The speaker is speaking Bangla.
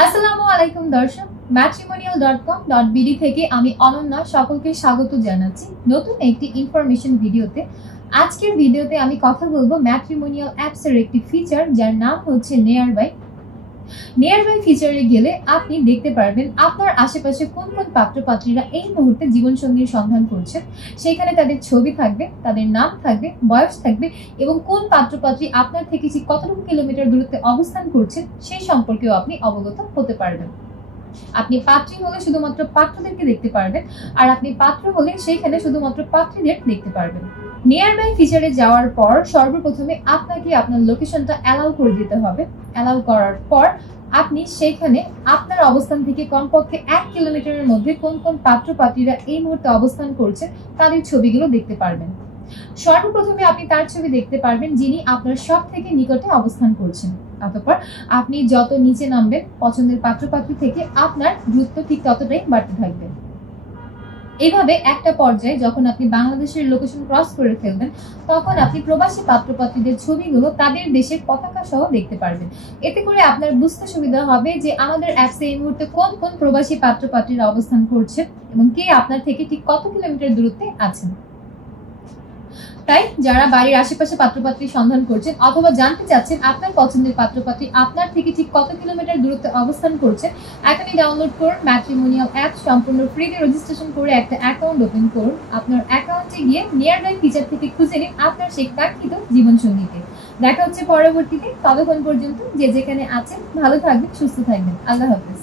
আসসালামু আলাইকুম দর্শক, matrimonial.com.bd থেকে আমি অনন্যা সকলকে স্বাগত জানাচ্ছি নতুন একটি ইনফরমেশন ভিডিওতে। আজকের ভিডিওতে আমি কথা বলবো ম্যাট্রিমোনিয়াল অ্যাপস এর একটি ফিচার যার নাম হচ্ছে নিয়ারবাই ফিচারে গেলে আপনি দেখতে পারবেন আপনার আশেপাশে কোন কোন পাত্রপাত্রীরা এই মুহূর্তে জীবনসঙ্গীর সন্ধান করছেন। সেখানে তাদের ছবি থাকবে, তাদের নাম থাকবে, বয়স থাকবে এবং কোন পাত্রপাত্রী আপনার থেকে ঠিক কতটুকু কিলোমিটার দূরত্বে অবস্থান করছেন সেই সম্পর্কেও আপনি অবগত হতে পারবেন। আপনি পাত্রী হলে শুধুমাত্র পাত্রদেরকে দেখতে পারবেন, আর আপনি পাত্র হলে সেইখানে শুধুমাত্র পাত্রীদের দেখতে পারবেন। নিয়ারবাই ফিচারে যাওয়ার পর সর্বপ্রথমে আপনাকে আপনার লোকেশনটা অ্যালাউ করে দিতে হবে। অ্যালাউ করার পর আপনি সেইখানে আপনার অবস্থান থেকে কমপক্ষে 1 কিলোমিটারের মধ্যে কোন কোন পাত্রপাত্রীরা এই মুহূর্তে অবস্থান করছেন তাদের ছবিগুলো দেখতে পারবেন। সর্বপ্রথমে আপনি তার ছবি দেখতে পারবেন যিনি আপনার সব থেকে নিকটে অবস্থান করছেন। অতঃপর আপনি যত নিচে নামবেন পছন্দের পাত্রপাত্রী থেকে আপনার দূরত্ব ঠিক ততটাই বাড়তে থাকবে। এইভাবে একটা পর্যায়ে যখন আপনি বাংলাদেশের লোকেশন ক্রস করে ফেলবেন তখন আপনি প্রবাসী পাত্রপাত্রীদের ছবিগুলো তাদের দেশের পতাকা সহ দেখতে পারবেন। এতে করে আপনার বুঝতে সুবিধা হবে যে আমাদের অ্যাপসে এই মুহূর্তে কোন কোন প্রবাসী পাত্রপাত্রীরা অবস্থান করছে এবং কে আপনার থেকে ঠিক কত কিলোমিটার দূরত্বে আছেন। তাই যারা বাড়ির আশেপাশে পাত্রপাত্রীর সন্ধান করছেন অথবা জানতে চাচ্ছেন আপনার পছন্দের পাত্রপাত্রী আপনার থেকে ঠিক কত কিলোমিটার দূরত্বে অবস্থান করছে, এখনই ডাউনলোড করুন ম্যাট্রিমোনিয়াল অ্যাপ। সম্পূর্ণ ফ্রিতে রেজিস্ট্রেশন করে একটা অ্যাকাউন্ট ওপেন করুন। আপনার অ্যাকাউন্টে গিয়ে নিয়ারবাই ফিচার থেকে খুঁজে নিন আপনার সেই কাঙ্ক্ষিত জীবনসঙ্গীকে। দেখা হচ্ছে পরবর্তীতে। ততক্ষণ পর্যন্ত যে যেখানে আছেন ভালো থাকবেন, সুস্থ থাকবেন। আল্লাহ হাফেজ।